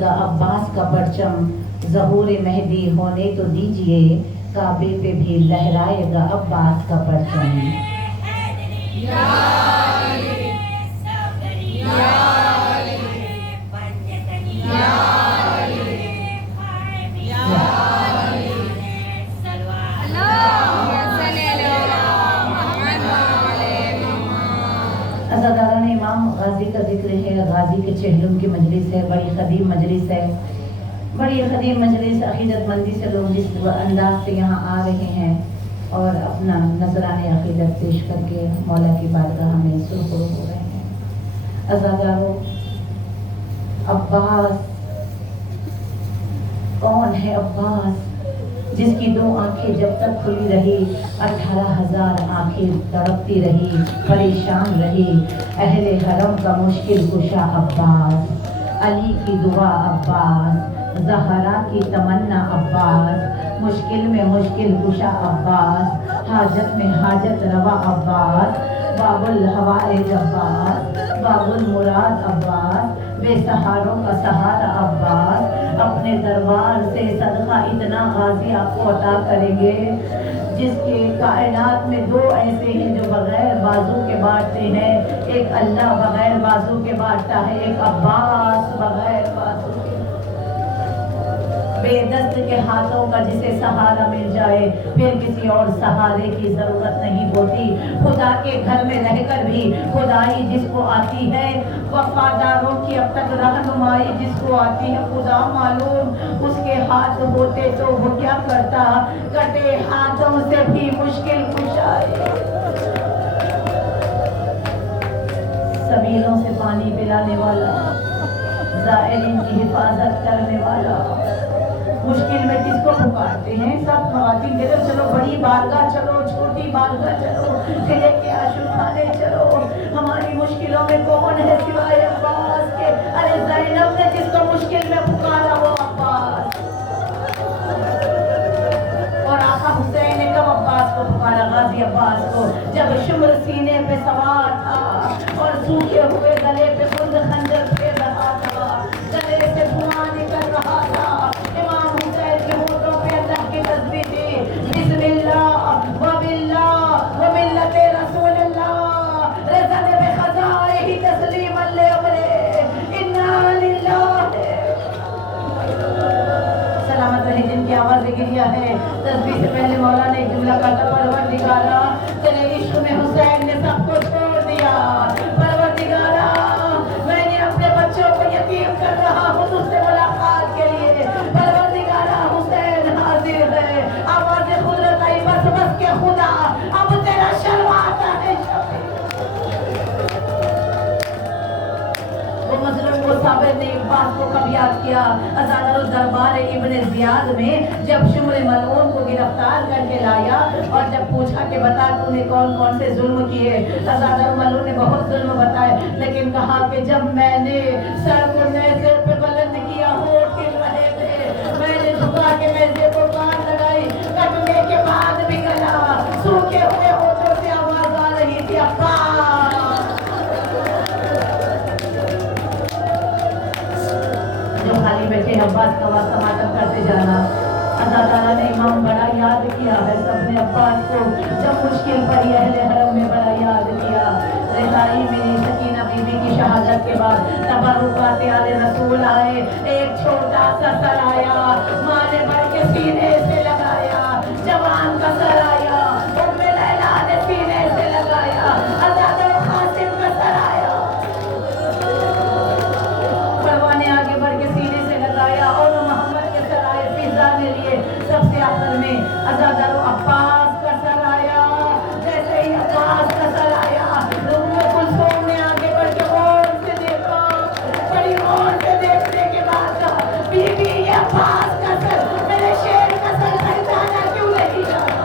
गा अब्बास का परचम, ज़हूर मेहदी होने तो दीजिए, काबे पे भी लहराएगा अब्बास का परचम। अज़ादारान इमाम गाजी का जिक्र है। गाजी के चेहलुम की मजलिस है, बड़ी ख़दीम मजलिस है, बड़ी ख़दीम मजलिस। अक़ीदतमंदी से लोग जिस अंदाज से यहाँ आ रहे हैं और अपना नजराने अक़ीदत पेश करके मौला की बारगाह में सुरखुर हो रहे हैं। अज़ादारों, अब्बास कौन है? अब्बास जिसकी दो आंखें जब तक खुली रही 18,000 आंखें तड़पती रही, परेशान रही। अहले हरम का मुश्किल कुशा अब्बास, अली की दुआ अब्बास, ज़हरा की तमन्ना अब्बास, मुश्किल में मुश्किल कुशा अब्बास, हाजत में हाजत रवा अब्बास, बाबुल हवाइज अब्बास, बाबुल मुराद अब्बास, बेसहारों का सहारा अब्बास। अपने दरबार से सदका इतना गाजी आपको अता करेंगे जिसके कायनात में दो ऐसे हैं जो बगैर बाजू के बांटते हैं। एक अल्लाह बगैर बाजू के बांटता है, एक अब्बास बगैर बाजू के। बेदस्त के हाथों का जिसे सहारा मिल जाए फिर किसी और सहारे की जरूरत नहीं होती। खुदा के घर में रहकर भी खुदाई जिसको आती है, वफादारों की अब तक रहनुमाई जिसको आती है, खुदा मालूम उसके हाथ होते तो वो क्या करता। कटे हाथों से भी मुश्किल कुशाई, सबीलों से पानी पिलाने वाला, ज़ाइरीन की हिफाजत करने वाला। मुश्किल में किसको पुकारते हैं? सब खवातीन कहते चलो बड़ी बारगाह चलो, छोटी बारगाह चलो, खिले के आंसू खाने चलो। हमारी मुश्किलों में कौन है सिवाय अब्बास के? अरे ज़ैनब ने जिसको मुश्किल में पुकारा वो अब्बास। और आका हुसैन ने कब अब्बास को पुकारा? गाजी अब्बास को, जब शुम्र सीने पे सवार था और सूखे हुए गले पे खुद खंजर फेर रहा था, गले से धुआं निकल रहा था। जिनकी आवाज़ गिरिया है, तस्बीह से पहले मौला ने एक जुमला कहा था, परवरदिगारा तेरे इश्क में हुसैन ने सबको छोड़ दिया। परवरदिगारा मैंने अपने बच्चों को यतीम कर रहा हूँ तुझसे मुलाकात के लिए। परवरदिगारा हुसैन हाजिर है। आवाज़ कुदरत आई, बस बस के खुदा अब तेरा शर्माता है। वो मजलूम को साबिर ने एक बात को कब याद किया? अज़ादारो दरबार इब्ने ज़ियाद में जब शुम्र मलऊन को गिरफ्तार करके लाया और जब पूछा कि बता तूने कौन कौन से जुल्म किए, अज़ादारो मलऊन ने बहुत जुल्म बताए, लेकिन कहा कि जब मैंने सर को नेज़े पे बुलंद किया, होठ हिल रहे थे, मैंने झुका के नेज़े को कान लगाई, कटने के बाद भी गला, सूखे हुए होठों से आवाज आ रही थी, अब्बास। खाली बैठे अब्बास का वास्ता मातम करते जाना। अल्लाह ताला ने इमाम बड़ा याद किया है सबने अब्बास को, जब मुश्किल पड़ी अहले हरम में बड़ा याद किया। रिहाई मिली सकीना बीबी की शहादत के बाद तबरुकात आले रसूल आए, एक छोटा सा सर आया, माँ ने बढ़ के सीने से लगाया, जवान का सर आया, उम्मे लैला ने सीने से लगाया, अज़ादर कासिम का सर आया, परवाने आगे बढ़ के सीने से लगाया, और मोहम्मद के सर आए फिजा ने लिए सबसे आखिर में अज़ादर अब्बास का सर आया। जैसे ही अब्बास का सर आया, कुलसूम ने आगे बढ़ के गौर से देखा, बड़ी गौर से देखने के बाद कहा, बीबी ये अब्बास का सर, मेरे शेर का सर पहचाना क्यों नहीं जाता?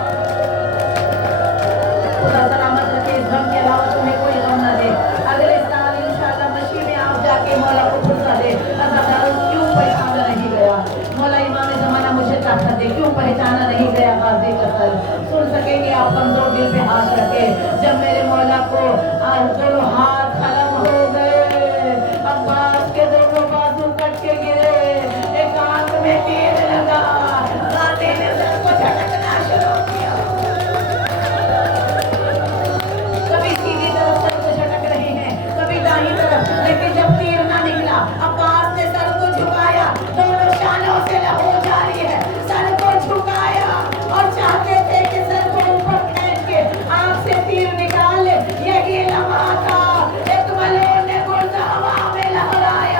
खुदा सलामत रखे, इस गम के अलावा तुम्हें कोई गम न दे। अगले साल इंशाअल्लाह मशीन में आप जाके मौला को फुर्सत दे। अज़ादारों क्यों पहचाना नहीं गया? मौला इमाम ज़माना मुझे ताकत दे, क्यों पहचाना नहीं गया गाज़ी का सर? सुन सकेंगे आप कमजोर दिल पे हाथ रखे, जब मेरे मौला को दोनों हाथ खत्म हो गए, अब्बास के दोनों बाजू कट के गिरे, में तीर लगा, गांधी ने सर को झटकना शुरू किया। कभी सीधी तरफ सर को झटक रहे हैं, कभी दाहिनी तरफ, लेकिन जब तीर ना निकला, अब्बास ने सर को झुकाया, दोनों शानों से लहू जारी है, सर को झुकाया और चाहते थे कि सर को ऊपर फेंक के आंख से तीर निकाल ले। यही लम्हा था, एक मलोर ने गुर्दा हवा में लहराया।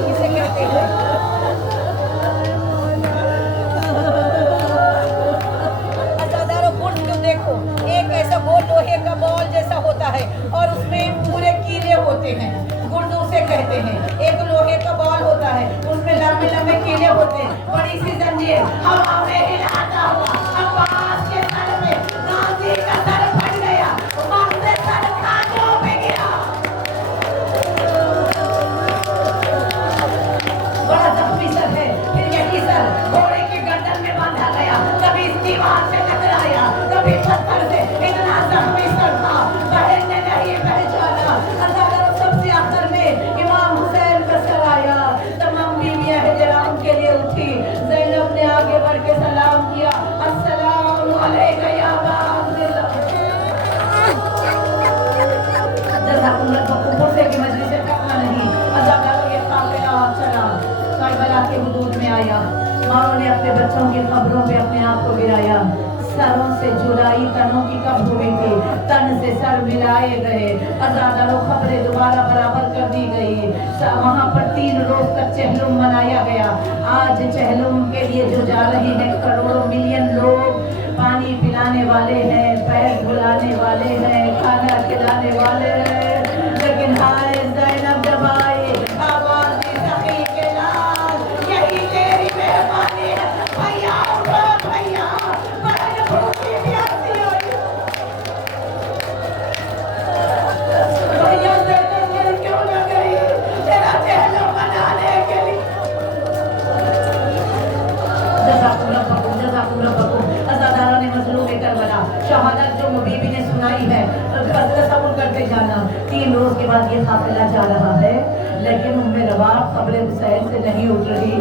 किसे कहते हैं? अज़ादारों, गुर्द को देखो, एक ऐसा गोल लोहे का बॉल जैसा होता है और उसमें पूरे कीले होते हैं, गुर्द उसे कहते हैं। एक लोहे का बॉल होता है, उसमें लंबे लंबे कीले होते हैं, बड़ी सी जंजीर हवा में हिलाता हुआ अब्बास के सर में गांधी का सर फट गया, वहां से सर खानों में गिरा। बड़ा जख्मी सर है, फिर यही सर घोड़े के गर्दन में बांधा गया, कभी इस दीवार से टकराया, कभी पत्थर से। इतना जख्मी सर था, बहन ने नहीं पहचाना। अज़ादारों, सबसे आखिर में इमाम हुसैन का सर आया। तमाम बीवियां हिजराम के लिए उठी। ज़ैनब ने आगे बढ़ के सलाम किया, अस्सलामु अलैका या अबा अब्दुल्लाह। जज़ाकुमुल्लाह। गुस्से की मजलिस से टकना नहीं। अज़ादारों, ये काफिला चला, करबला के हुदूद में आया। माओ ने अपने बच्चों की खबरों पे अपने आप को गिराया। सरों से जुदाई तनों की कब हुई थी, तन से सर मिलाए गए। अज़ादारों, खबरें दोबारा बराबर कर दी गई। वहाँ पर 3 रोज तक चहलुम मनाया गया। आज चहलुम के लिए जो जा रहे हैं करोड़ों मिलियन लोग, पानी पिलाने वाले हैं, पैर धुलाने वाले हैं, खाना खिलाने वाले हैं, लेकिन हाय ज़ैनब जब आई, आवाज़ दी सखी के लाल, यही तेरी मेहरबानी है। भैया उठो भैया, बहन भूखी प्यासी आई। भैया ज़ैनब मर क्यों न गई तेरा चेहरा बनाने के लिए। अज़ादारों ने मज़लूम करबला शहादत जो बीबी ने सुनाई है, तसव्वुर करते जाना। 3 रोज के बाद ये काफिला जा रहा है, लेकिन उम्मे रवाब खबरे हुसैन से नहीं उठ रही।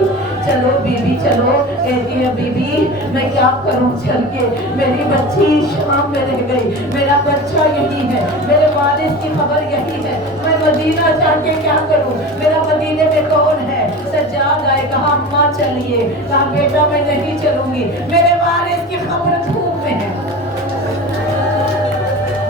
चलो बीबी चलो, कहती है बीबी मैं क्या करूं चल के, मेरी बच्ची शाम में रह गई, मेरा बच्चा यही है, मेरे वालिद की खबर यही है, मैं मदीना जाके क्या करूं, मेरा मदीने में कौन है। सज्जाद आए, कहा अम्मा चलिए, कहा बेटा मैं नहीं चलूंगी, मेरे वालिद की खबर धूप में है,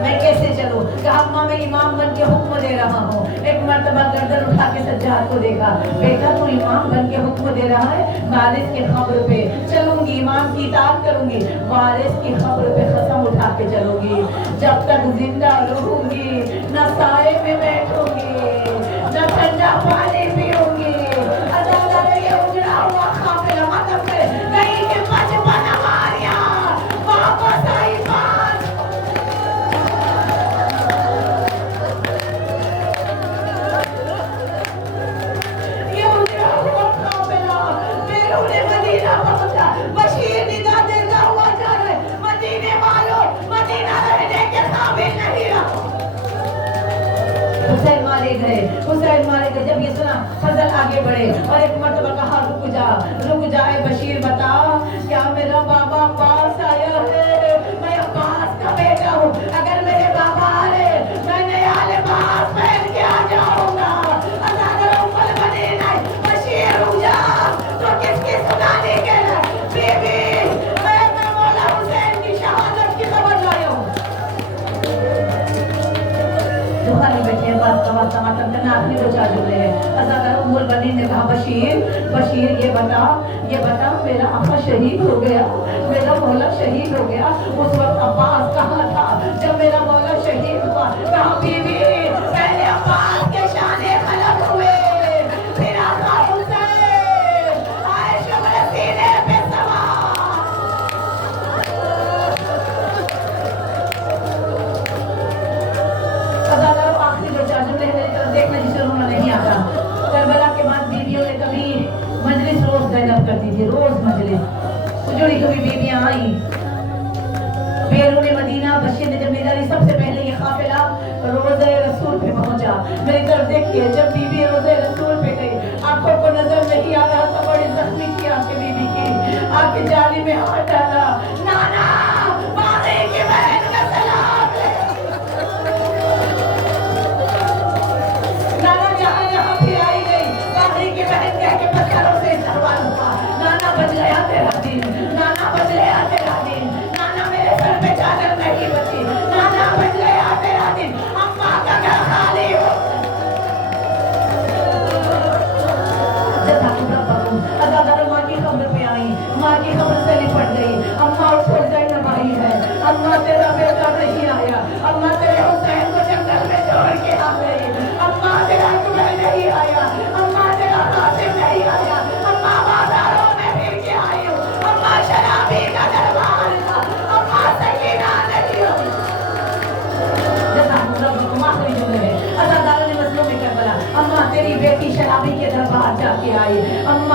मैं कैसे चलूं। कहा अम्मा मैं इमाम बन के हुक्म दे रहा हूँ। एक मर्तबा गर्दन उठा के सज्जाद को देखा, बेटा तू इमाम बन के हुक्म दे रहा है, वारिस की खबर पे चलूंगी, इमाम की इताअत करूंगी, वारिस की खबर पे कसम उठा के चलूंगी, जब तक जिंदा रहूंगी न साए में बैठूंगी न ठंडा पानी पीऊंगी। अज़ादारों, ये उजड़ा हुआ काफिला मतलब से गई के 55 हमारियां वापस आई बात। ये उजड़ा हुआ काफिला बेरूने मदीना पहुंचा। बशीर निदा देता हुआ जा रहे, मदीने वालों मदीना रहने के काबिल नहीं रहा। हुसैन मारे गए, हुसैन मारे गए। जब ये सुना फजल आगे बढ़े और एक मर्तबा कहा रुक जाए बशीर बता, क्या मेरा बाबा पास आया है? मैं अब्बास का बेटा हूँ, अगर मेरे बाबा आए मैं नया लिबास पहन के आ जाऊंगा। अज़ादारों, पल मदीना बशीर रुक जा, तो किसकी सुनानी के लिए बीबी मैं मौला हुसैन की शहादत की खबर लाया हूँ। दुखानी बैठे बात समातम करना अपने बचा जुड़े हैं। अज़ादारों, उम्मुल बनी ने कहा बशीर ये बता मेरा आका शहीद हो गया, मेरा मौला शहीद हो गया। उस वक्त अब्बास कहाँ था जब मेरा मौला शहीद हुआ? कहा बीबी पहले अब्बास के शाने खलक हुए, फिर आका हुसैन आए शुक्र सीने पे सवार। अज़ादारों, आखिरी दो चार जुमले मेरी तरफ देखना जिसे रोना नहीं आता। करबला के बाद बीवियों ने कभी मजलिस रोज ज़ैनब करती थी, रोज मजलिस उजड़ी हुई बीवियां आई। बैरून मदीना बशीर ने जब निदारी सबसे पहले ये काफिला रोज़े रसूल पे पहुंचा। मेरी तरफ देखिए, जब बीबी रोज़े रसूल पे गई, आंखों को नजर नहीं आ रहा था, बड़ी जख्मी थी आंखें बीबी की। आंखें जाली में हाथ डाला, नाना मारे की बहन का सलाम ले। नाना जहाँ जहाँ भी आई गई, मारे की बहन कह के पत्थरों से सवाल हुआ। नाना बच गया तेरा दिन, नाना बच गया तेरा दिन, नाना मेरे सर पे चादर नहीं बची, नाना बच गया तेरा दिन, अम्मा का घर खाली हो। अदादार माँ की खबर पे आई, माँ की खबर से लिपट गई। अम्मा उठो, ज़ैनब आई है, अम्मा तेरा बेटा नहीं आया, अम्मा तेरे हुसैन को जंगल में छोड़ के आ गई, अम्मा तेरा तुम्हें नहीं आया, अम्मा तेरा कासिम नहीं आया, अम्मा बाजारों में फिर के आई हूँ, अम्मा शराबी का दरबार था, अम्मा सकीना नहीं हो। आखिरी जुमले में अदादार ने मसलों में करबला, अम्मा तेरी बेटी शराबी के दरबार जाके आई, अम्मा